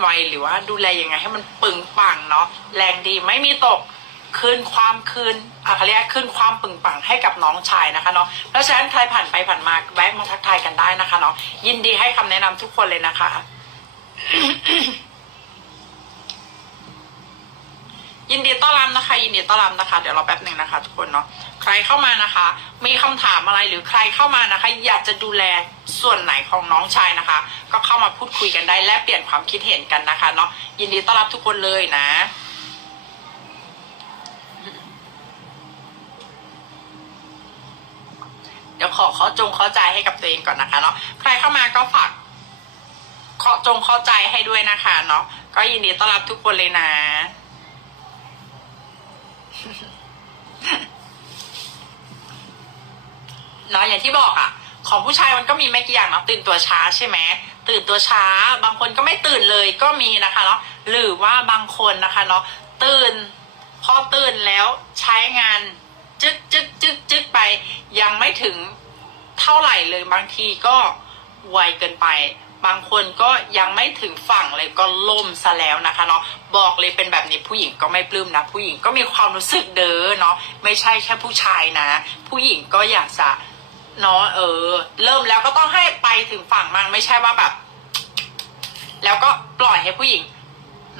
ไวหรือว่าดูแลยังไงให้มันปึงปังเนาะแรงดีไม่มีตกคืนความคืนอาคาเรียกคืนความปึงปังให้กับน้องชายนะคะเนาะเพราะฉะนั้นใครผ่านไปผ่านมาแวะมาทักทายกันได้นะคะเนาะยินดีให้คำแนะนำทุกคนเลยนะคะ ยินดีต้อนรับนะคะ ยินดีต้อนรับนะคะ เดี๋ยวรอแป๊บหนึ่งนะคะ ทุกคนเนาะใครเข้ามานะคะ มีคำถามอะไรหรือใครเข้ามานะคะ อยากจะดูแลส่วนไหนของน้องชายนะคะ ก็เข้ามาพูดคุยกันได้และเปลี่ยนความคิดเห็นกันนะคะเนาะยินดีต้อนรับทุกคนเลยนะเดี๋ยวขอเขาจงเข้าใจให้กับตัวเองก่อนนะคะเนาะใครเข้ามาก็ฝากเขอจงเข้าใจให้ด้วยนะคะเนาะก็ยินดีต้อนรับทุกคนเลยนะ เนาะอย่างที่บอกอะของผู้ชายมันก็มีไม่กี่อย่างเนาะตื่นตัวช้าใช่ไหมตื่นตัวช้า บางคนก็ไม่ตื่นเลยก็มีนะคะเนาะหรือว่าบางคนนะคะเนาะตื่นพอตื่นแล้วใช้งานจึ๊กจึ๊กจึ๊กจึ๊กไป ยังไม่ถึงเท่าไหร่เลยบางทีก็ไวเกินไป บางคนก็ยังไม่ถึงฝั่งเลยก็ล่มซะแล้วนะคะเนาะบอกเลยเป็นแบบนี้ผู้หญิงก็ไม่ปลื้มนะ ผู้หญิงก็มีความรู้สึกเด้อเนาะไม่ใช่แค่ผู้ชายนะ ผู้หญิงก็อยากจะเนาะเออ เริ่มแล้วก็ต้องให้ไปถึงฝั่งมันไม่ใช่ว่าแบบ แล้วก็ปล่อยให้ผู้หญิง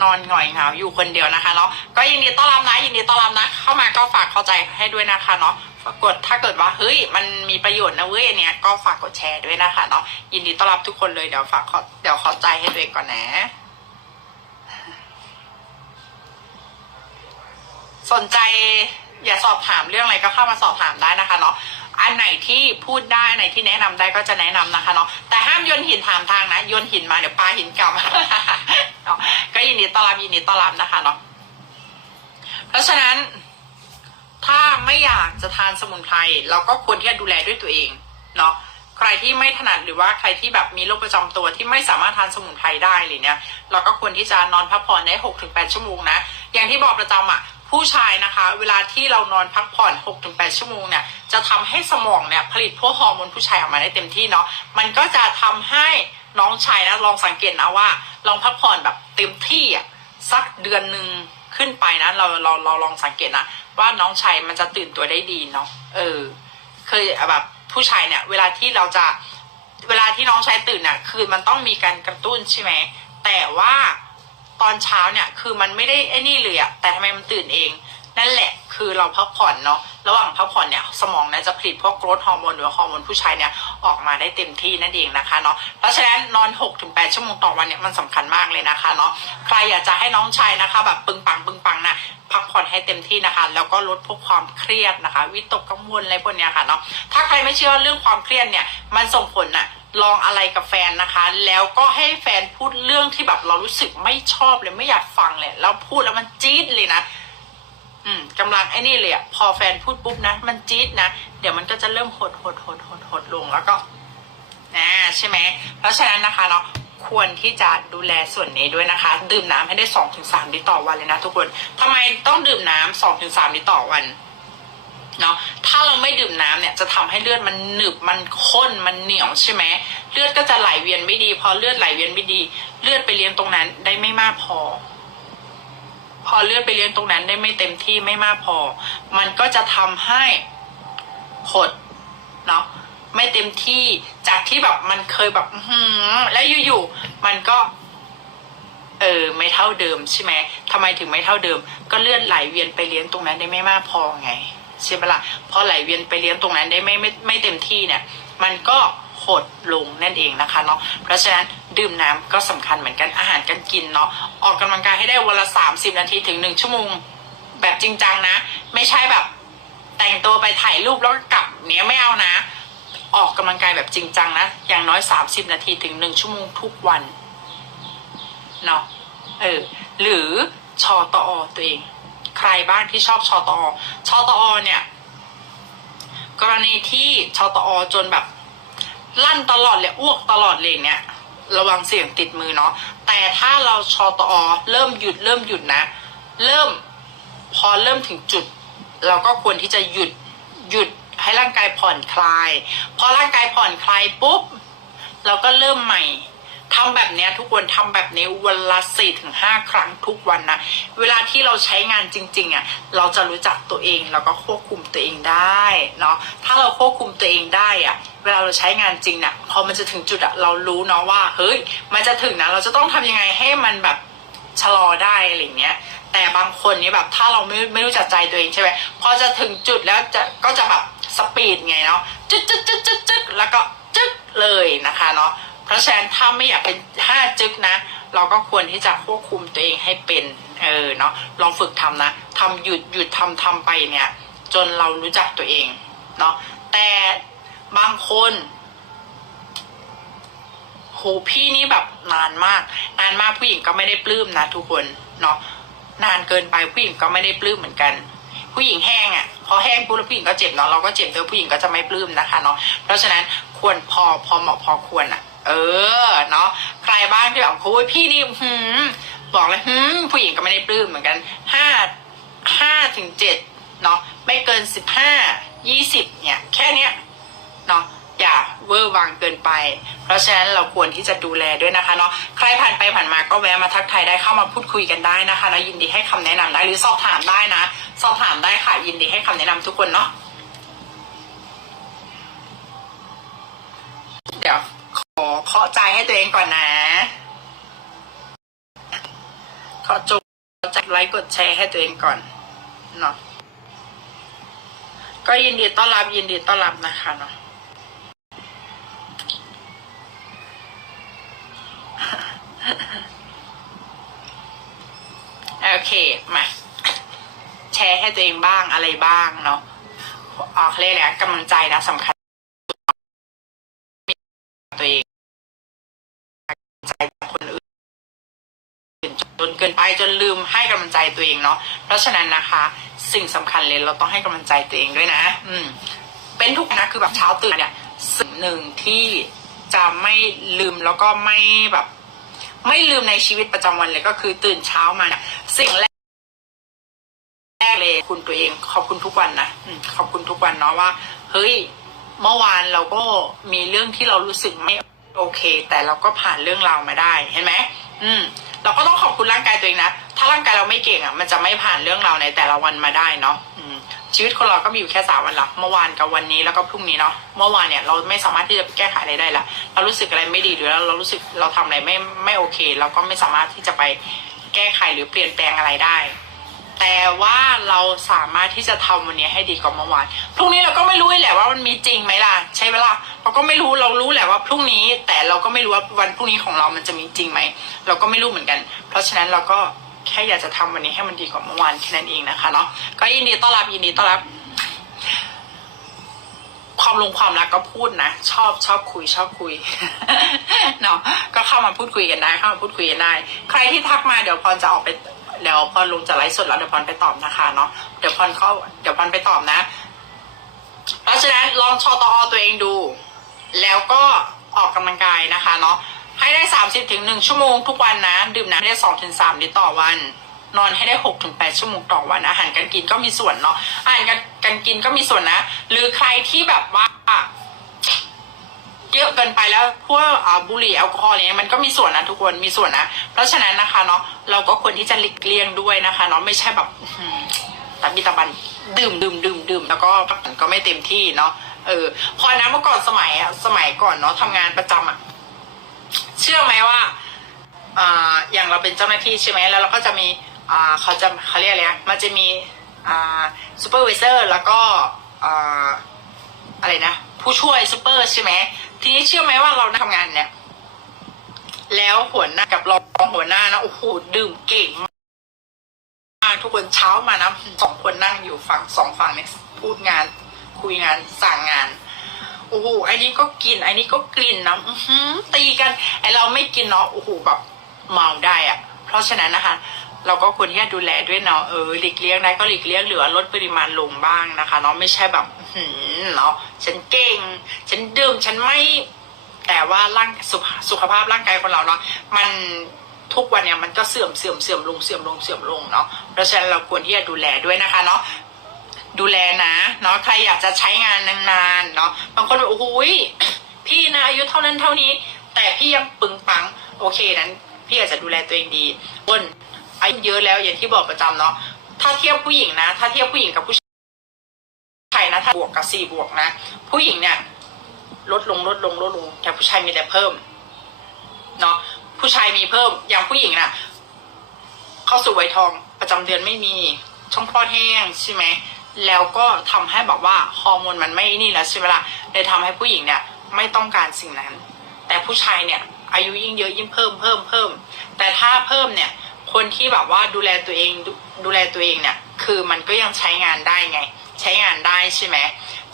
นอนหงอยเหงาอยู่คนเดียวนะคะเนาะก็ยินดีต้อนรับนะยินดีต้อนรับนะ เข้ามาก็ฝากเข้าใจให้ด้วยนะคะเนาะฝากกดถ้าเกิดว่าเฮ้ยมันมีประโยชน์นะเว้ยอันเนี้ยก็ฝากกดแชร์ด้วยนะคะเนาะยินดีต้อนรับทุกคนเลยเดี๋ยวฝากขอเดี๋ยวข้าใจให้ตัวเองก่อนนะ สนใจอย่าสอบถามเรื่องอะไรก็เข้ามาสอบถามได้นะคะเนาะ อันไหนที่พูดได้อันไหนที่แนะนำได้ก็จะแนะนำนะคะเนาะแต่ห้ามโยนหินถามทางนะโยนหินมาเดี๋ยวปาหินกลับก็ยินดีต้อนรับยินดีต้อนรับนะคะเนาะเพราะฉะนั้นถ้าไม่อยากจะทานสมุนไพรเราก็ควรที่จะดูแลด้วยตัวเองเนาะใครที่ไม่ถนัดหรือว่าใครที่แบบมีโรคประจำตัวที่ไม่สามารถทานสมุนไพรได้เลยเนี่ย เราก็ควรที่จะนอนพักผ่อนได้หกถึงแปดชั่วโมงนะ อย่างที่บอกประจำอะผู้ชายนะคะ เวลาที่เรานอนพักผ่อนหกถึงแปดชั่วโมงเนี่ยจะทำให้สมองเนี่ยผลิตพวกฮอร์โมนผู้ชายออกมาได้เต็มที่เนาะมันก็จะทำให้น้องชายนะลองสังเกตนะว่า ลองพักผ่อนแบบเต็มที่อะสักเดือนหนึ่งขึ้นไปนะเราเราเราลองสังเกตนะว่าน้องชายมันจะตื่นตัวได้ดีเนาะเออ เคยแบบผู้ชายเนี่ย เวลาที่เราจะเวลาที่น้องชายตื่นเนี่ยคือมันต้องมีการกระตุ้นใช่ไหมแต่ว่า ตอนเช้าเนี่ยคือมันไม่ได้ไอ้นี่เลยอะแต่ทำไมมันตื่นเอง นั่นแหละคือเราพักผ่อนเนาะระหว่างพักผ่อนเนี่ยสมองเนี่ยจะผลิตพวกโกรทฮอร์โมนหรือฮอร์โมนผู้ชายเนี่ยออกมาได้เต็มที่นั่นเองนะคะเนาะเพราะฉะนั้นนอน 6-8ถึงชั่วโมงต่อวันเนี่ยมันสำคัญมากเลยนะคะเนาะใครอยากจะให้น้องชายนะคะ แบบปึงปังปึงปังนะพักผ่อนให้เต็มที่นะคะ แล้วก็ลดพวกความเครียดนะคะ วิตกกังวลอะไรพวกเนี้ยค่ะเนาะถ้าใครไม่เชื่อเรื่องความเครียดเนี่ยมันส่งผลน่ะ ลองอะไรกับแฟนนะคะ แล้วก็ให้แฟนพูดเรื่องที่แบบเรารู้สึกไม่ชอบเลยไม่อยากฟังเลยแล้วพูดแล้วมันจี๊ดเลยนะ อืมกำลังไอ้นี่เลยอะพอแฟนพูดปุ๊บนะ มันจี๊ดนะ เดี๋ยวมันก็จะเริ่มหดหดหดหดหดลงแล้วก็นะใช่ไหม เพราะฉะนั้นนะคะเนาะควรที่จะดูแลส่วนนี้ด้วยนะคะ ดื่มน้ำให้ได้สองถึงสามลิตรต่อวันเลยนะทุกคนทำไมต้องดื่มน้ำสองถึงสามลิตรต่อวัน เนาะถ้าเราไม่ดื่มน้ำเนี่ยจะทำให้เลือดมันหนึบมันข้นมันเหนียวใช่ไหมเลือดก็จะไหลเวียนไม่ดี พอเลือดไหลเวียนไม่ดี เลือดไปเลี้ยงตรงนั้นได้ไม่มากพอ พอเลือดไปเลี้ยงตรงนั้นได้ไม่เต็มที่ไม่มากพอ มันก็จะทำให้หดเนาะไม่เต็มที่จากที่แบบมันเคยแบบหือแล้วอยู่ๆมันก็เออไม่เท่าเดิมใช่ไหมทำไมถึงไม่เท่าเดิม ก็เลือดไหลเวียนไปเลี้ยงตรงนั้นได้ไม่มากพอไง ใช่ปะละ่ะพอไหลเวียนไปเลี้ยงตรงนั้นได้ไม่ไม่ไม่เต็มที่เนี่ย มันก็หดลงนั่นเองนะคะเนาะเพราะฉะนั้นดื่มน้ำก็สำคัญเหมือนกันอาหารการกินเนาะออกกำลังกายให้ได้วันละสามสิบนาทีถึงหนึ่งชั่วโมง แบบจริงจังนะ ไม่ใช่แบบ แต่งตัวไปถ่ายรูปแล้วก็กลับเนี้ยไม่เอานะ ออกกำลังกายแบบจริงจังนะอย่างน้อยสามสิบนาทีถึงหนึ่งชั่วโมงทุกวันเนาะเออหรือชอตอตัวเอง ใครบ้างที่ชอบชอตอชอตอเนี่ย กรณีที่ชอตอจนแบบ ลั่นตลอดเลยอ้วกตลอดเลยเนี่ย ระวังเสี่ยงติดมือเนาะแต่ถ้าเราชอตอเริ่มหยุดเริ่มหยุดนะ เริ่มพอเริ่มถึงจุด เราก็ควรที่จะหยุดหยุดให้ร่างกายผ่อนคลาย พอร่างกายผ่อนคลายปุ๊บ เราก็เริ่มใหม่ ทำแบบเนี้ยทุกคนทำแบบนี้วันละสี่ถึงห้าครั้งทุกวันนะเวลาที่เราใช้งานจริงๆอะเราจะรู้จักตัวเองแล้วก็ควบคุมตัวเองได้เนาะถ้าเราควบคุมตัวเองได้อะเวลาเราใช้งานจริงเนี่ยพอมันจะถึงจุดอะเรารู้เนาะว่าเฮ้ยมันจะถึงนะเราจะต้องทำยังไงให้มันแบบชะลอได้อะไรเงี้ยแต่บางคนนี่แบบถ้าเราไม่ไม่รู้จักใจตัวเองใช่ไหมพอจะถึงจุดแล้วจะก็จะแบบสปีดไงเนาะจึ๊กจึ๊กจึ๊กจึ๊กจึ๊กแล้วก็จึ๊กเลยนะคะเนาะ เพราะฉะนั้นถ้าไม่อยากเป็นห้าจึกนะ เราก็ควรที่จะควบคุมตัวเองให้เป็นเออเนาะลองฝึกทำนะทำหยุดหยุดทำทำไปเนี่ย จนเรารู้จักตัวเองเนาะแต่บางคนโหพี่นี่แบบนานมาก นานมากผู้หญิงก็ไม่ได้ปลื้มนะทุกคนเนาะนานเกินไปผู้หญิงก็ไม่ได้ปลื้มเหมือนกัน ผู้หญิงแห้งอะ่ะพอแห้งปุ๊บแล้วผู้หญิงก็เจ็บเนาะเราก็เจ็บด้วยผู้หญิงก็จะไม่ปลื้มนะคะเนาะเพราะฉะนั้นควรพอพอเหมาะพอควรอะ่ะ เออเนาะใครบ้างที่แบบโอ้ยพี่นี่หืมบอกเลยหืมผู้หญิงก็ไม่ได้ปลื้มเหมือนกันห้าห้าถึงเจ็ดเนาะไม่เกินสิบห้ายี่สิบเนี่ย แค่เนี้ยเนาะอย่าเวอร์วังเกินไป เพราะฉะนั้นเราควรที่จะดูแลด้วยนะคะเนาะใครผ่านไปผ่านมาก็แวะมาทักทายได้เข้ามาพูดคุยกันได้นะคะแล้วยินดีให้คำแนะนำได้หรือสอบถามได้นะ สอบถามได้ค่ะยินดีให้คำแนะนำทุกคนเนาะ เคาะใจให้ตัวเองก่อนนะ ขอจงจัดไลค์กดแชร์ให้ตัวเองก่อนเนาะก็ยินดีต้อนรับยินดีต้อนรับนะคะเนาะโอเคมาแชร์ให้ตัวเองบ้างอะไรบ้างเนาะออกเรียกอะไรนะกำลังใจนะสำคัญ จนเกินไปจนลืมให้กำลังใจตัวเองเนาะเพราะฉะนั้นนะคะ สิ่งสำคัญเลยเราต้องให้กำลังใจตัวเองด้วยนะ อืม เป็นทุกนะคือแบบเช้าตื่นเนี่ยสิ่งหนึ่งที่จะไม่ลืมแล้วก็ไม่แบบ ไม่ลืมในชีวิตประจำวันเลยก็คือตื่นเช้ามาเนี่ยสิ่งแรกแรกเลยคุณตัวเองขอบคุณทุกวันนะอขอบคุณทุกวันเนาะว่า เฮ้ย เมื่อวานเราก็มีเรื่องที่เรารู้สึกไม่โอเค แต่เราก็ผ่านเรื่องราวมาได้เห็นไหม อืมเราก็ต้องขอบคุณร่างกายตัวเองนะ ถ้าร่างกายเราไม่เก่งอะ มันจะไม่ผ่านเรื่องเราในแต่ละวันมาได้เนาะอืมชีวิตคนเราก็มีอยู่แค่สามวันหลักเมื่อวานกับวันนี้แล้วก็พรุ่งนี้เนาะ เมื่อวานเนี่ยเราไม่สามารถที่จะแก้ไขอะไรได้ละ เรารู้สึกอะไรไม่ดีหรือเรารู้สึกเราทำอะไรไม่ไม่โอเค เราก็ไม่สามารถที่จะไปแก้ไขหรือเปลี่ยนแปลงอะไรได้ แต่ว่าเราสามารถที่จะทำวันนี้ให้ดีกว่าเมื่อวานพรุ่งนี้เราก็ไม่รู้แหละว่ามันมีจริงไหมล่ะ ใช่ไหมล่ะเราก็ไม่รู้เรารู้แหละว่าพรุ่งนี้ แต่เราก็ไม่รู้ว่าวันพรุ่งนี้ของเรามันจะมีจริงไหมเราก็ไม่รู้เหมือนกัน เพราะฉะนั้นเราก็แค่อยากจะทำวันนี้ให้มันดีกว่าเมื่อวานแค่นั้นเองนะคะเนาะก็ยินดีต้อนรับยินดีต้อนรับ ความลงความรักก็พูดนะชอบชอบคุยชอบคุยเนาะก็เข้ามาพูดคุยกันได้เข้ามาพูดคุยกันได้ ใครที่ทักมาเดี๋ยวพรจะออกไป เดี๋ยวพรลงจะไลฟ์สดแล้วเดี๋ยวพรไปตอบนะคะเนาะเดี๋ยวพรเข้าเดี๋ยวพรไปตอบนะ เพราะฉะนั้นลองชอตอตัวเองดู แล้วก็ออกกำลังกายนะคะเนาะให้ได้สามสิบถึงหนึ่งชั่วโมงทุกวันนะ ดื่มน้ำได้สองถึงสามลิตรต่อวัน นอนให้ได้หกถึงแปดชั่วโมงต่อวันอาหารการกินก็มีส่วนเนาะอาหารการกินก็มีส่วนนะ หรือใครที่แบบว่า เยอะเกินไปแล้วพวกบุหรี่แอลกอฮอล์เงี้ยมันก็มีส่วนนะทุกคนมีส่วนนะเพราะฉะนั้นนะคะเนาะเราก็ควรที่จะหลีกเลี่ยงด้วยนะคะเนาะไม่ใช่แบบตะบีตะบันดื่มดื่มดื่มดื่มแล้วก็พักผ่อนก็ไม่เต็มที่เนาะเออพอนะเมื่อก่อนสมัยอะสมัยก่อนเนาะทำงานประจำอะเชื่อไหมว่าอ่าอย่างเราเป็นเจ้าหน้าที่ใช่ไหมแล้วเราก็จะมีอ่าเขาจะเขาเรียกอะไรมันจะมีอ่าซูเปอร์วิเซอร์แล้วก็อ่าอะไรนะผู้ช่วยซูเปอร์ใช่ไหม ทีนี้เชื่อไหมว่าเราทำงานเนี่ย แล้วหัวหน้ากับรองหัวหน้านะโอ้โหดื่มเก่งมากทุกคนเช้ามานะสองคนนั่งอยู่ฝั่งสองฝั่งเนี่ยพูดงาน คุยงานสั่งงานโอ้โหไอ้นี้ก็กินไอ้นี้ก็กลิ่นนะตีกันไอเราไม่กินเนาะโอ้โหแบบเมาได้อะเพราะฉะนั้นนะคะเราก็ควรที่จะดูแลด้วยเนาะเออหลีกเลี่ยงได้ก็หลีกเลี่ยงเหลือลดปริมาณลงบ้างนะคะเนาะไม่ใช่แบบหือเนาะฉันเก่ง ฉัน มฉันไม่ แต่ว่าร่างสุขสุขภาพร่างกายของเราเนาะมันทุกวันเนี่ยมันก็เสื่อมเสื่อมเสื่อมลงเสื่อมลงเสื่อมลงเนาะเพราะฉะนั้นเราควรที่จะดูแลด้วยนะคะเนาะดูแลนะเนาะใครอยากจะใช้งานนานๆเนาะบางคนบอกโอ้โหยพี่นะอายุเท่านั้นเท่านี้ แต่พี่ยังปึงปัง โอเคนั้น พี่อาจจะดูแลตัวเองดีคนอายุเยอะแล้วอย่างที่บอกประจำเนาะถ้าเทียบผู้หญิงนะ ถ้าเทียบผู้หญิงกับผู้ชายนะถ้าบวกกับสี่บวกนะ ผู้หญิงเนี่ย ลดลงลดลงลดลงแต่ผู้ชายมีแต่เพิ่มเนาะผู้ชายมีเพิ่มอย่างผู้หญิงน่ะ เข้าสู่วัยทองประจำเดือนไม่มีช่องคลอดแห้งใช่ไหมแล้วก็ทำให้แบบว่าฮอร์โมนมันไม่นี่แล้วใช่ไหมล่ะเลยทำให้ผู้หญิงเนี่ย ไม่ต้องการสิ่งนั้น แต่ผู้ชายเนี่ย อายุยิ่งเยอะยิ่งเพิ่มเพิ่มเพิ่มแต่ถ้าเพิ่มเนี่ย คนที่แบบว่าดูแลตัวเองดดูแลตัวเองเนี่ย คือมันก็ยังใช้งานได้ไง ใช้งานได้ใช่ไหม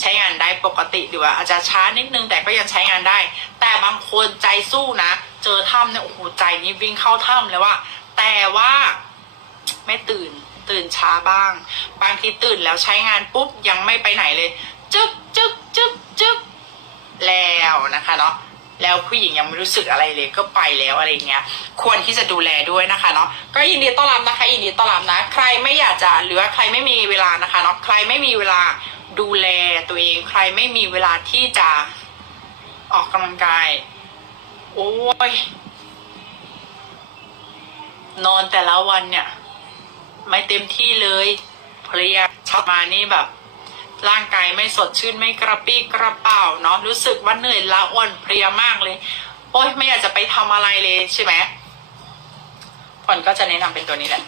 ใช้งานได้ปกติหรือว่าอาจจะช้านิดนึงแต่ก็ยังใช้งานได้ แต่บางคนใจสู้นะ เจอถ้ำเนี่ยโอ้โหใจนี่วิ่งเข้าถ้ำเลยว่า แต่ว่าไม่ตื่นตื่นช้าบ้าง บางทีตื่นแล้วใช้งานปุ๊บยังไม่ไปไหนเลย จึ๊กจึ๊กจึ๊กจึ๊กแล้วนะคะเนาะ แล้วผู้หญิงยังไม่รู้สึกอะไรเลยก็ไปแล้วอะไรเงี้ย ควรที่จะดูแลด้วยนะคะเนาะก็ยินดีต้อนรับนะคะยินดีต้อนรับนะ ใครไม่อยากจะหรือว่าใครไม่มีเวลานะคะเนาะใครไม่มีเวลาดูแลตัวเอง ใครไม่มีเวลาที่จะออกกำลังกาย โอ้ยนอนแต่ละวันเนี่ย ไม่เต็มที่เลยเพลียชอบมานี่แบบ ร่างกายไม่สดชื่นไม่กระปี้กระเป๋าเนาะรู้สึกว่าเหนื่อยล้าอ่อนเพลียมากเลย โอ้ยไม่อยากจะไปทำอะไรเลยใช่ไหมผ่อนก็จะแนะนำเป็นตัวนี้แหละ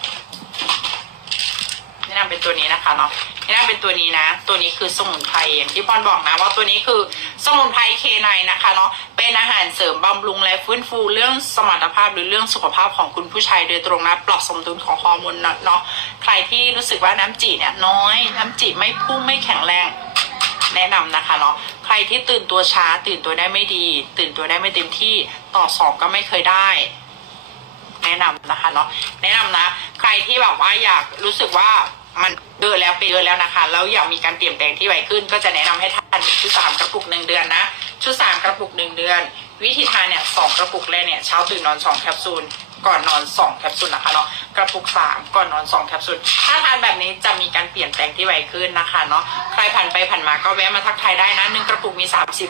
แนะนำเป็นตัวนี้นะคะเนาะ แนะนำเป็นตัวนี้นะ ตัวนี้คือสมุนไพรอย่างที่พรบอกนะว่าตัวนี้คือสมุนไพรเคไนนะคะเนาะเป็นอาหารเสริมบำรุงและฟื้นฟูเรื่องสมรรถภาพหรือเรื่องสุขภาพของคุณผู้ชายโดยตรงนะปรับสมดุลของฮอร์โมนเนาะใครที่รู้สึกว่าน้ำจีเนี่ยน้อย น้ำจีไม่พุ่งไม่แข็งแรงแนะนำนะคะเนาะใครที่ตื่นตัวช้าตื่นตัวได้ไม่ดี ตื่นตัวได้ไม่เต็มที่ต่อสอบก็ไม่เคยได้ แนะนำนะคะเนาะแนะนำนะ ใครที่แบบว่าอยากรู้สึกว่ามันเไปเยอะแล้วนะคะ แล้วอยากมีการเปลี่ยนแปลงที่ไวขึ้น ก็จะแนะนำให้ทานชุดสามกระปุกหนึ่งเดือนนะ ชุดสามกระปุกหนึ่งเดือน วิธีทานเนี่ยสองกระปุกแรกเนี่ยเช้าตื่นนอนสองแคปซูลก่อนนอนสองแคปซูลนะคะเนาะกระปุกสามก่อนนอนสองแคปซูลถ้าทานแบบนี้จะมีการเปลี่ยนแปลงที่ไวขึ้นนะคะเนาะใครผ่านไปผ่านมาก็แวะมาทักทายได้นะหนึ่งกระปุกมีสามสิบ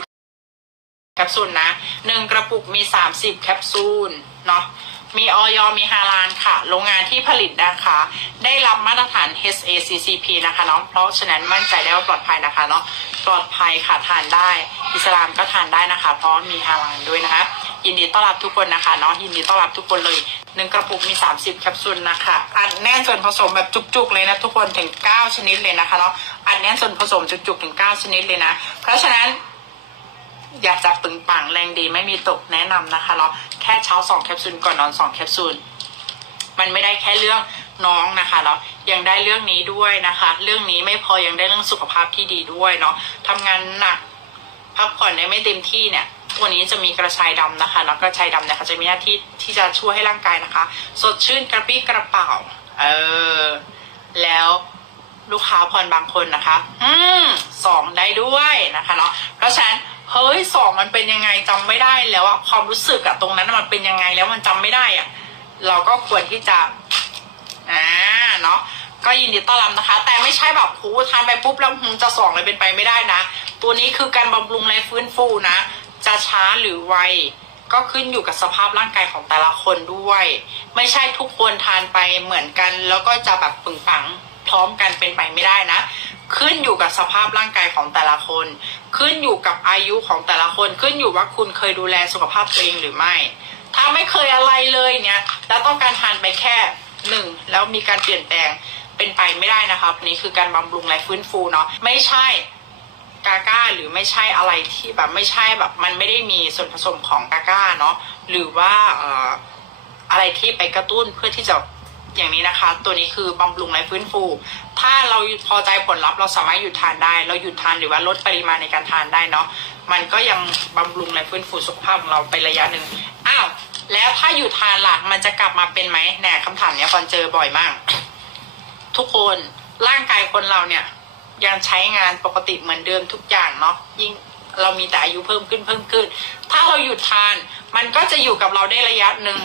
แคปซูลนะหนึ่งกระปุกมี 30 แคปซูลเนาะ มีออยมีฮาลานค่ะ โรงงานที่ผลิตนะคะ ได้รับมาตรฐาน HACCP นะคะเนาะเพราะฉะนั้นมั่นใจได้ว่าปลอดภัยนะคะเนาะ ปลอดภัยค่ะทานได้ อิสลามก็ทานได้นะคะ เพราะมีฮาลานด้วยนะคะ ยินดีต้อนรับทุกคนนะคะเนาะ ยินดีต้อนรับทุกคนเลยหนึ่งกระปุกมี 30แคปซูลนะคะ อัดแน่นส่วนผสมแบบจุกๆเลยนะทุกคนถึง 9 ชนิดเลยนะคะเนาะ อัดแน่นส่วนผสมจุกๆถึง 9 ชนิดเลยนะ เพราะฉะนั้น อยากจะปึงปังแรงดีไม่มีตกแนะนำนะคะเนาะแค่เช้าสองแคปซูลก่อนนอนสองแคปซูลมันไม่ได้แค่เรื่องน้องนะคะเนาะยังได้เรื่องนี้ด้วยนะคะ เรื่องนี้ไม่พอยังได้เรื่องสุขภาพที่ดีด้วยเนาะทำงานหนักพักผ่อนได้ไม่เต็มที่เนี่ยตัวนี้จะมีกระชายดำนะคะเนาะกระชายดำเนี่ยเขาจะมีหน้าที่ที่จะช่วยให้ร่างกายนะคะ สดชื่นกระปี้กระเป๋าเออแล้วลูกค้าพรบางคนนะคะ อืมสองได้ด้วยนะคะเนาะเพราะฉะนั้น เฮ้ยสองมันเป็นยังไงจำไม่ได้แล้วอะความรู้สึกอะตรงนั้นมันเป็นยังไงแล้วมันจำไม่ได้อะเราก็ควรที่จะอ่าเนาะก็ยินดีต้อนรับนะคะ แต่ไม่ใช่แบบหูทานไปปุ๊บแล้วหืมจะสองเลยเป็นไปไม่ได้นะ ตัวนี้คือการบำรุงและฟื้นฟูนะ จะช้าหรือไวก็ขึ้นอยู่กับสภาพร่างกายของแต่ละคนด้วย ไม่ใช่ทุกคนทานไปเหมือนกัน แล้วก็จะแบบปึงปัง ร้อมกันเป็นไปไม่ได้นะ ขึ้นอยู่กับสภาพร่างกายของแต่ละคน ขึ้นอยู่กับอายุของแต่ละคน ขึ้นอยู่ว่าคุณเคยดูแลสุขภาพตัวเองหรือไม่ ถ้าไม่เคยอะไรเลยเนี่ยแล้วต้องการทานไปแค่หนึ่งแล้วมีการเปลี่ยนแปลงเป็นไปไม่ได้นะครับนี่คือการบำรุงและฟื้นฟูเนาะไม่ใช่กาก้าหรือไม่ใช่อะไรที่แบบไม่ใช่แบบมันไม่ได้มีส่วนผสมของกาก้าเนาะหรือว่าอะไรที่ไปกระตุ้นเพื่อที่จะ อย่างนี้นะคะ ตัวนี้คือบำรุงและฟื้นฟู ถ้าเราพอใจผลลัพธ์เราสามารถหยุดทานได้ เราหยุดทานหรือว่าลดปริมาณในการทานได้เนาะมันก็ยังบำรุงและฟื้นฟูสุขภาพของเราไประยะหนึ่งอ้าวแล้วถ้าหยุดทานล่ะมันจะกลับมาเป็นไหมแหน่คำถามเนี้ยฟอนเจอบ่อยมาก ทุกคนร่างกายคนเราเนี่ย ยังใช้งานปกติเหมือนเดิมทุกอย่างเนาะยิ่งเรามีแต่อายุเพิ่มขึ้นเพิ่มขึ้น ถ้าเราหยุดทาน มันก็จะอยู่กับเราได้ระยะหนึ่ง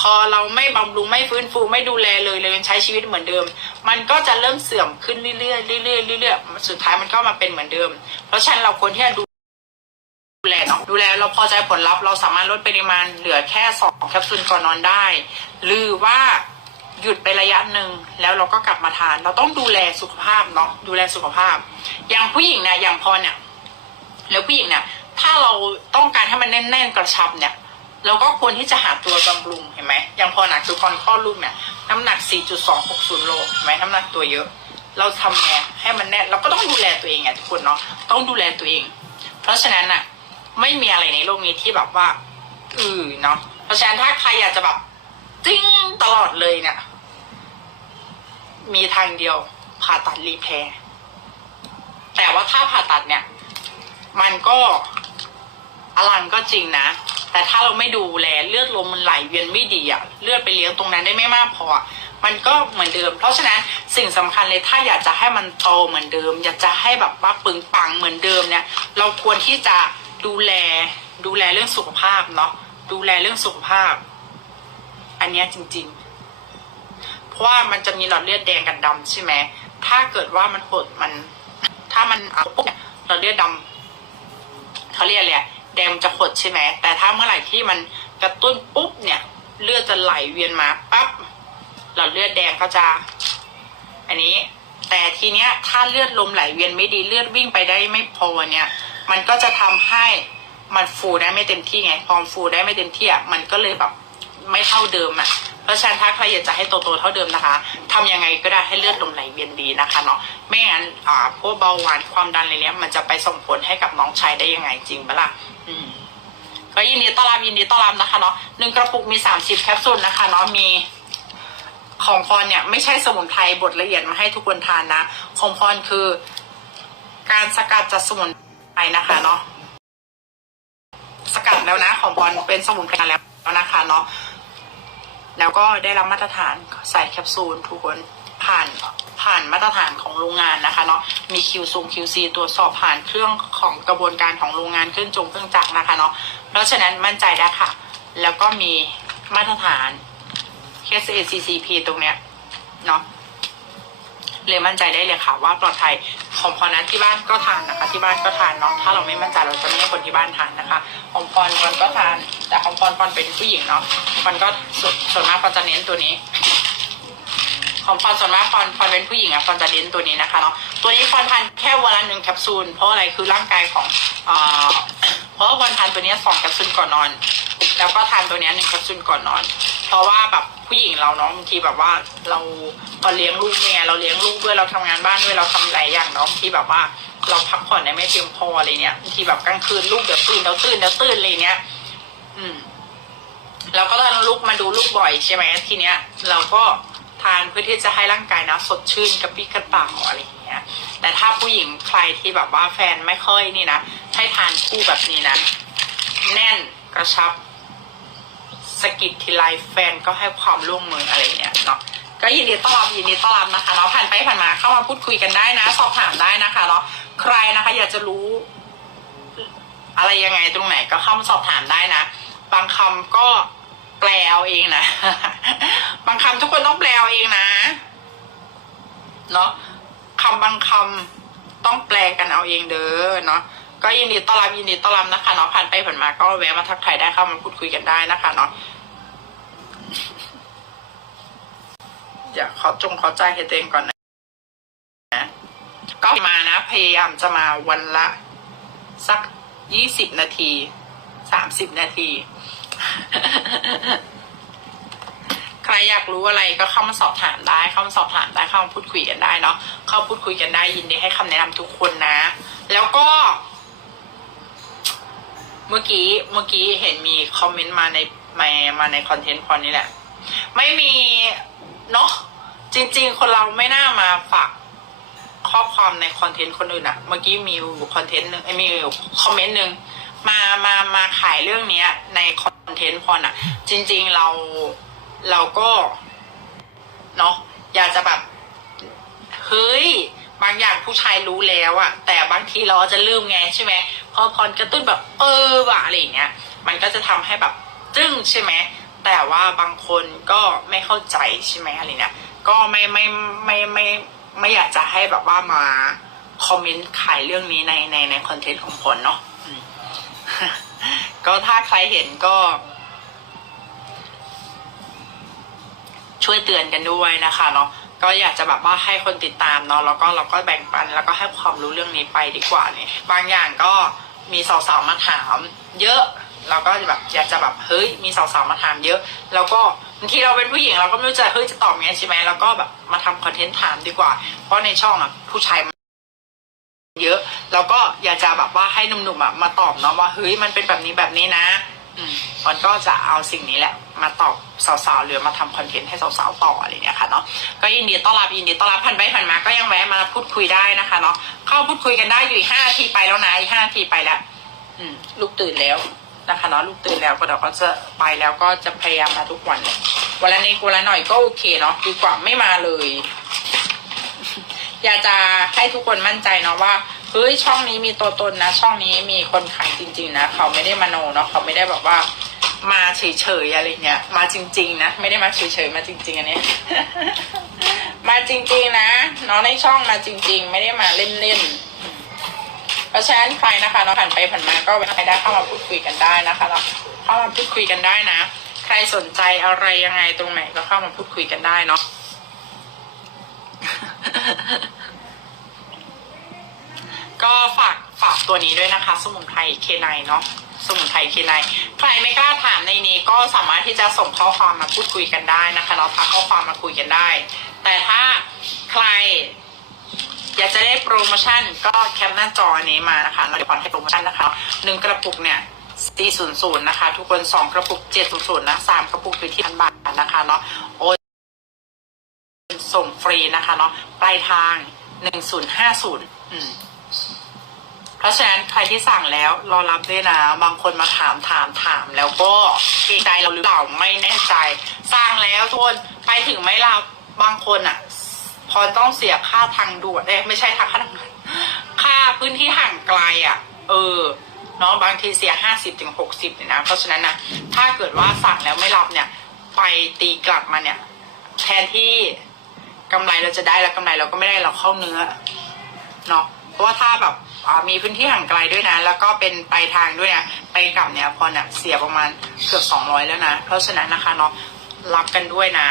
พอเราไม่บำรุงไม่ฟื้นฟูไม่ดูแลเลยเลยยังใช้ชีวิตเหมือนเดิม มันก็จะเริ่มเสื่อมขึ้นเรื่อยๆเรื่อยๆเรื่อยๆสุดท้ายมันก็มาเป็นเหมือนเดิม เพราะฉะนั้นเราควรที่จะดูแลเนาะดูแลเราพอใจผลลัพธ์เราสามารถลดปริมาณเหลือแค่สองแคปซูลก่อนนอนได้ หรือว่าหยุดไประยะหนึ่งแล้วเราก็กลับมาทาน เราต้องดูแลสุขภาพเนาะดูแลสุขภาพ อย่างผู้หญิงเนี่ยอย่างพรเนี่ยแล้วผู้หญิงเนี่ยถ้าเราต้องการให้มันแน่นๆกระชับเนี่ย เราก็ควรที่จะหาตัวบำรุงเห็นไหมอย่างพอหนักคือพรคลอดลูกเนี่ยน้ำหนัก 4.260 โลเห็นไหมน้ำหนักตัวเยอะ เราทำไงให้มันแน่นเราก็ต้องดูแลตัวเองไงทุกคนเนาะต้องดูแลตัวเอง เพราะฉะนั้นน่ะไม่มีอะไรในโลกนี้ที่แบบว่าอือเนาะเพราะฉะนั้นถ้าใครอยากจะแบบจิ้งตลอดเลยเนี่ยมีทางเดียวผ่าตัดรีแพร์แต่ว่าถ้าผ่าตัดเนี่ย มันก็อลังก็จริงนะ แต่ถ้าเราไม่ดูแลเลือดลมมันไหลเวียนไม่ดีอะเลือดไปเลี้ยงตรงนั้นได้ไม่มากพอมันก็เหมือนเดิม เพราะฉะนั้นสิ่งสำคัญเลยถ้าอยากจะให้มันโตเหมือนเดิม อยากจะให้แบบว่าปึงปังเหมือนเดิมเนี่ย เราควรที่จะดูแลดูแลเรื่องสุขภาพเนาะดูแลเรื่องสุขภาพ อันนี้จริง ๆ เพราะว่ามันจะมีหลอดเลือดแดงกับดำใช่ไหมถ้าเกิดว่ามันหดมัน ถ้ามันเอาปุ๊บเนี่ยหลอดเลือดดำเขาเรียกอะไร แดงมันจะขดใช่ไหมแต่ถ้าเมื่อไหร่ที่มันกระตุ้นปุ๊บเนี่ย เลือดจะไหลเวียนมาปั๊บหลอดเลือดแดงก็จะ อันนี้ แต่ทีเนี้ยถ้าเลือดลมไหลเวียนไม่ดีเลือดวิ่งไปได้ไม่พอเนี่ย มันก็จะทำให้มันฟูได้ไม่เต็มที่ไงพอมฟูได้ไม่เต็มที่อะมันก็เลยแบบไม่เท่าเดิมอะ เพราะฉะนั้นถ้าใครอยากจะให้โตๆเท่าเดิมนะคะทำยังไงก็ได้ให้เลือดลมไหลเวียนดีนะคะเนาะไม่งั้นอ่าพวกเบาหวานความดันอะไรเนี้ยมันจะไปส่งผลให้กับน้องชายได้ยังไงจริงปะล่ะอืมก็ยินดีต้อนรับยินดีต้อนรับนะคะเนาะหนึ่งกระปุกมีสามสิบแคปซูลนะคะเนาะมีของพรเนี่ยไม่ใช่สมุนไพรบดละเอียดมาให้ทุกคนทานนะ ของพรคือ การสกัดจากสมุนไพรนะคะเนาะสกัดแล้วนะ ของพรเป็นสมุนไพรแล้วนะคะเนาะ แล้วก็ได้รับมาตรฐานใส่แคปซูลทุกคนผ่านผ่านมาตรฐานของโรงงานนะคะเนาะมีคิวซูงคิวซีตรวจสอบผ่านเครื่องของกระบวนการของโรงงานเครื่องจงเครื่องจักรนะคะเนาะเพราะฉะนั้นมั่นใจได้ค่ะ แล้วก็มีมาตรฐาน KSACCP ตรงเนี้ยเนาะ เลยมั่นใจได้เลยค่ะว่าปลอดภัยของพรนั้นที่บ้านก็ทานนะคะ ที่บ้านก็ทานเนาะถ้าเราไม่มั่นใจเราจะไม่ให้คนที่บ้านทานนะคะของพรพรก็ทาน แต่ของพรพรเป็นผู้หญิงเนาะพรก็ส่วนมากพรจะเน้นตัวนี้ของพรส่วนมากพรพรเป็นผู้หญิงอะพรจะเน้นตัวนี้นะคะเนาะตัวนี้พรทานแค่วันละหนึ่งแคปซูลเพราะอะไรคือร่างกายของเอ่อเพราะว่าพรทานตัวนี้สองแคปซูลก่อนนอน แล้วก็ทานตัวนี้หนึ่งแคปซูลก่อนนอน เพราะว่าแบบ ผู้หญิงเราเนาะบางทีแบบว่าเราพอเลี้ยงลูกเนี่ยเราเลี้ยงลูกด้วยเราทำงานบ้านด้วยเราทำหลายอย่างเนาะบางทีแบบว่าเราพักผ่อนได้ไม่เพียงพออะไรเนี้ยบางทีแบบกลางคืนลูกเดี๋ยวตื่นเดี๋ยวตื่นเดี๋ยวตื่นอะไรเนี้ย อืมแล้วก็ตอนลุกมาดูลูกบ่อยใช่ไหมทีเนี้ย เราก็ทานเพื่อที่จะให้ร่างกายนะสดชื่นกระปรี้กระเป๋าอะไรอย่างเงี้ย แต่ถ้าผู้หญิงใครที่แบบว่าแฟนไม่ค่อยนี่นะให้ทานคู่แบบนี้นะแน่นกระชับ สกิดทีไรแฟนก็ให้ความร่วมมืออะไรเนี่ยเนาะก็ยินดีต้อนรับยินดีต้อนรับนะคะเนาะผ่านไปผ่านมาเข้ามาพูดคุยกันได้นะ สอบถามได้นะคะเนาะใครนะคะ อยากจะรู้ อะไรยังไงตรงไหนก็เข้ามาสอบถามได้นะ บางคำก็แปลเอาเองนะ บางคำทุกคนต้องแปลเอาเองนะเนาะคำบางคำต้องแปลกันเอาเองเด้อเนาะ ก็ยินดีต้อนรับยินดีต้อนรับนะคะเนาะผ่านไปผ่านมาก็แวะมาทักทายได้เข้ามาพูดคุยกันได้นะคะเนาะเดี๋ยวขอจงขอใจให้ตัวเองก่อนนะ ก็มานะ พยายามจะมาวันละ สักยี่สิบนาทีสามสิบนาที ใครอยากรู้อะไรก็เข้ามาสอบถามได้ เข้ามาสอบถามได้เข้ามาพูดคุยกันได้เนาะเข้าพูดคุยกันได้ยินดีให้คำแนะนำทุกคนนะ แล้วก็ เมื่อกี้เมื่อกี้เห็นมีคอมเมนต์มาในมามาในคอนเทนต์พอนี้แหละ ไม่มีเนาะจริง ๆ คนเราไม่น่ามาฝากข้อความในคอนเทนต์คนอื่นอะเมื่อกี้มีอยู่คอนเทนต์หนึ่งมีอยู่คอมเมนต์หนึ่งมามามาขายเรื่องเนี้ย ในคอนเทนต์พรอะจริง ๆเราเราก็เนาะอยากจะแบบเฮ้ยบางอย่างผู้ชายรู้แล้วอะแต่บางทีเราจะลืมไงใช่ไหม อพรกระตุ้นแบบเออว่ะอะไรอย่างเงี้ย มันก็จะทำให้แบบจึ้งใช่ไหมแต่ว่าบางคนก็ไม่เข้าใจใช่ไหมอะไรเนี้ยก็ไม่ไม่ไม่ไม่ไม่อยากจะให้แบบว่ามาคอมเมนต์ขายเรื่องนี้ในในในคอนเทนต์ของผลเนาะก็ถ้าใครเห็นก็ ช่วยเตือนกันด้วยนะคะเนาะก็อยากจะแบบว่าให้คนติดตามเนาะแล้วก็เราก็แบ่งปัน แล้วก็ให้ความรู้เรื่องนี้ไปดีกว่าเนี่ยบางอย่างก็ มีสาวๆมาถาม เยอะเราก็แบบอยากจะแบบเฮ้ยมีสาวๆมาถามเยอะ แล้วก็บางทีเราเป็นผู้หญิงเราก็ไม่รู้จะเฮ้ยจะตอบไงใช่ไหมเราก็แบบมาทำคอนเทนต์ถามดีกว่า เพราะในช่องอะผู้ชายเยอะ แล้วก็อยากจะแบบว่าให้หนุ่มๆอะมาตอบเนาะว่าเฮ้ยมันเป็นแบบนี้แบบนี้นะ มันก็จะเอาสิ่งนี้แหละ มาตอบสาวๆหรือมาทำคอนเทนต์ให้สาวๆต่ออะไรเนี่ยค่ะเนาะก็ยินดีต้อนรับยินดีต้อนรับผ่านไปผ่านมาก็ยังแวะมาพูดคุยได้นะคะเนาะเข้าพูดคุยกันได้อยู่อีห้าทีไปแล้วนะอีห้าทีไปแล้วลูกตื่นแล้วนะคะเนาะลูกตื่นแล้วก็เดี๋ยวก็จะไปแล้วก็จะพยายามมาทุกวันวันละนิดวันละหน่อยก็โอเคเนาะดีกว่าไม่มาเลย อยากจะให้ทุกคนมั่นใจเนาะว่า เฮ้ยช่องนี้มีตัวตนนะ ช่องนี้มีคนขายจริง ๆ นะ เขาไม่ได้มโนเนาะเขาไม่ได้แบบว่า มาเฉยๆอะไรเงี้ยมาจริง ๆ นะไม่ได้มาเฉยๆมาจริง ๆ อันเนี้ยมาจริง ๆ นะเนาะในช่องมาจริง ๆ ไม่ได้มาเล่นๆเพราะฉะนั้นใครนะคะเนาะผ่านไปผ่านมาก็แวะได้เข้ามาพูดคุยกันได้นะคะเนาเข้ามาพูดคุยกันได้นะ ใครสนใจอะไรยังไงตรงไหนก็เข้ามาพูดคุยกันได้เนาะ ก็ฝากฝากตัวนี้ด้วยนะคะ สมุนไพรเคนเนาะสมุนไพรเคนใครไม่กล้าถามในนี้ก็สามารถที่จะส่งข้อความมาพูดคุยกันได้นะคะเราทักข้อความมาคุยกันได้ แต่ถ้าใครอยากจะได้โปรโมชั่นก็แคปหน้าจออันนี้มานะคะ เราจะผ่อนให้โปรโมชั่นนะคะหนึ่งกระปุกเนี่ย400นะคะ ทุกคนสองกระปุก700นะสามกระปุกอยู่ที่พันบาทนะคะเนาะโอนส่งฟรีนะคะเนาะปลายทาง 1050อืม เพราะฉะนั้นใครที่สั่งแล้วรอรับด้วยนะ บางคนมาถามถามถาม แล้วก็เกรงใจเราหรือเปล่าไม่แน่ใจสร้างแล้วทุกคนไปถึงไม่รับบางคนอะ พอต้องเสียค่าทางด่วนเอ้ยไม่ใช่ค่าทางด่วนค่าพื้นที่ห่างไกลอะ เออเนาะบางทีเสียห้าสิบถึงหกสิบเนี่ยนะ เพราะฉะนั้นนะถ้าเกิดว่าสั่งแล้วไม่รับเนี่ย ไปตีกลับมาเนี่ย แทนที่กำไรเราจะได้แล้วกำไรเราก็ไม่ได้เราเข้าเนื้อเนาะเพราะว่าถ้าแบบ มีพื้นที่ห่างไกลด้วยนะ แล้วก็เป็นปลายทางด้วยเนะไปกลับเนี่ยพอเนี่ยเสียประมาณเกือบสองร้อยแล้วนะ เพราะฉะนั้นนะคะเนาะรับกันด้วยนะ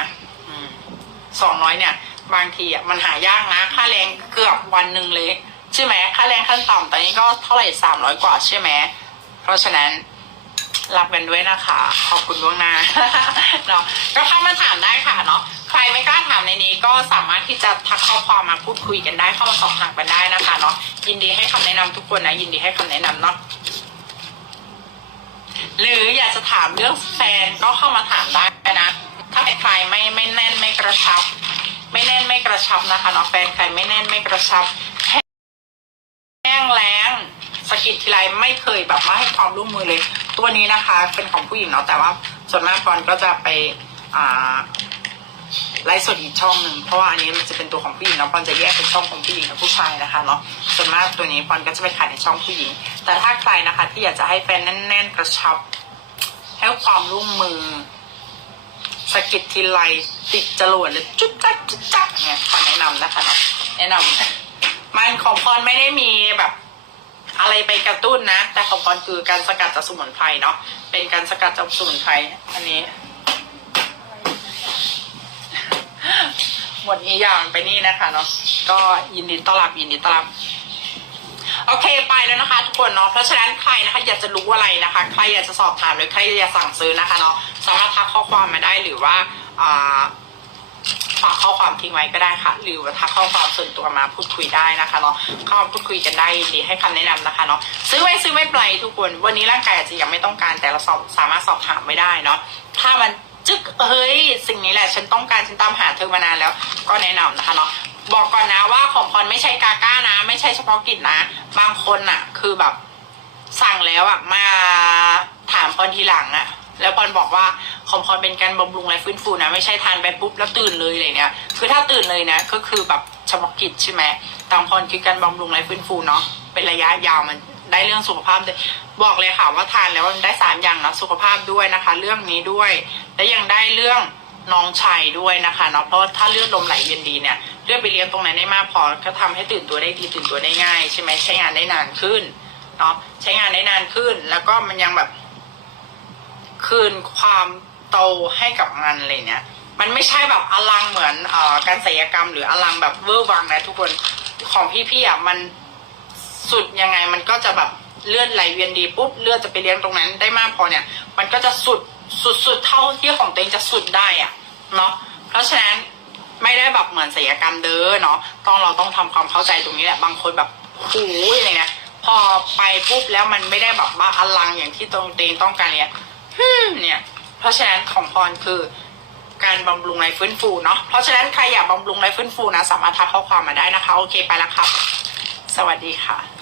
สองร้อยเนี่ย บางทีอะมันหายากนะ ค่าแรงเกือบวันหนึ่งเลย ใช่ไหมค่าแรงขั้นต่ำตอนนี้ก็เท่าไหร่สามร้อยกว่าใช่ไหมเพราะฉะนั้น รับกันด้วยนะคะ ขอบคุณล่วงหน้าเนาะก็เข้ามาถามได้ค่ะเนาะใครไม่กล้าถามในนี้ก็สามารถที่จะทักข้อความมาพูดคุยกันได้เข้ามาสอบถามกันได้นะคะเนาะยินดีให้คำแนะนำทุกคนนะยินดีให้คำแนะนำเนาะหรืออยากจะถามเรื่องแฟนก็เข้ามาถามได้นะถ้าใครไม่ไม่แน่นไม่กระชับ ไม่แน่นไม่กระชับนะคะเนาะแฟนใครไม่แน่นไม่กระชับแห้งแล้ง สกิดทีไรไม่เคยแบบว่าให้ความร่วมมือเลย ตัวนี้นะคะเป็นของผู้หญิงเนาะแต่ว่าส่วนมากปอนก็จะไปอ่าไลฟ์สดอีกช่องหนึ่งเพราะว่าอันนี้มันจะเป็นตัวของผู้หญิงเนาะปอนจะแยกเป็นช่องของผู้หญิงกับผู้ชายนะคะเนาะส่วนมากตัวนี้ปอนก็จะไปขายในช่องผู้หญิง แต่ถ้าใครนะคะ ที่อยากจะให้แฟนแน่น ๆ กระชับ ให้ความร่วมมือสกิดทีไรติดจรวดเลยจุ๊บจักจุ๊บจักเนี่ยขอแนะนำนะคะเนาะแนะนำมันของพรไม่ได้มีแบบ อะไรไปกระตุ้นนะ แต่ของพรคือการสกัดจากสมุนไพรเนาะเป็นการสกัดจากสมุนไพรอันนี้ หมดอีกอย่างไปนี่นะคะเนาะก็ยินดีต้อนรับยินดีต้อนรับโอเคไปแล้วนะคะทุกคนเนาะเพราะฉะนั้นใครนะคะอยากจะรู้อะไรนะคะ ใครอยากจะสอบถามหรือใครอยากสั่งซื้อนะคะเนาะสามารถทักข้อความมาได้หรือว่าอ่า ฝากข้อความทิ้งไว้ก็ได้ค่ะ หรือว่าทักข้อความส่วนตัวมาพูดคุยได้นะคะเนาะเข้ามาพูดคุยกันได้ดีให้คำแนะนำนะคะเนาะซื้อไว้ซื้อไม่ไปทุกคน วันนี้ร่างกายอาจจะยังไม่ต้องการแต่เราสอบสามารถสอบถามไม่ได้เนาะถ้ามันจึกเฮ้ยสิ่งนี้แหละฉันต้องการฉันตามหาเธอมานานแล้ว ก็แนะนำนะคะเนาะบอกก่อนนะว่าของพรไม่ใช่กาก้านะ ไม่ใช่เฉพาะกิจนะ บางคนอะคือแบบสั่งแล้วอะมาถามพรทีหลังอะ แล้วพรบอกว่าของพรเป็นการบำรุงและฟื้นฟูนะ ไม่ใช่ทานไปปุ๊บแล้วตื่นเลยอะไรเนี่ยคือถ้าตื่นเลยนะก็คือแบบเฉพาะกิจใช่ไหมตามพรคือการบำรุงและฟื้นฟูเนาะเป็นระยะยาวมันได้เรื่องสุขภาพด้วยบอกเลยค่ะว่าทานแล้วมันได้สามอย่างนะสุขภาพด้วยนะคะ เรื่องนี้ด้วย และยังได้เรื่องน้องชายด้วยนะคะเนาะเพราะถ้าเลือดลมไหลเวียนดีเนี่ยเลือดไปเลี้ยงตรงไหนได้มากพอก็ทำให้ตื่นตัวได้ดีตื่นตัวได้ง่าย ใช่ไหมใช้งานได้นานขึ้นเนาะใช้งานได้นานขึ้น แล้วก็มันยังแบบ คืนความโตให้กับมันอะไรเนี้ย มันไม่ใช่แบบอลังเหมือนเอ่อการศัลยกรรม หรืออลังแบบเวอร์วังนะทุกคนของพี่ๆอะมันสุดยังไงมันก็จะแบบเลือดไหลเวียนดีปุ๊บเลือดจะไปเลี้ยงตรงนั้นได้มากพอเนี่ย มันก็จะสุดสุดสุดเท่าที่ของตัวเองจะสุดได้อะเนาะเพราะฉะนั้นไม่ได้แบบเหมือนศัลยกรรมเด้อเนาะต้องเราต้องทำความเข้าใจตรงนี้แหละบางคนแบบหูยอะไรเงี้ยพอไปปุ๊บแล้วมันไม่ได้แบบว่าอลังอย่างที่ตรงเตงต้องการเนี่ย เนี่ย เพราะฉะนั้นของพรคือการบำรุงไรฟื้นฟูเนาะ เพราะฉะนั้นใครอยากบำรุงไรฟื้นฟูนะ สามารถทักข้อความมาได้นะคะ โอเคไปแล้วครับ สวัสดีค่ะ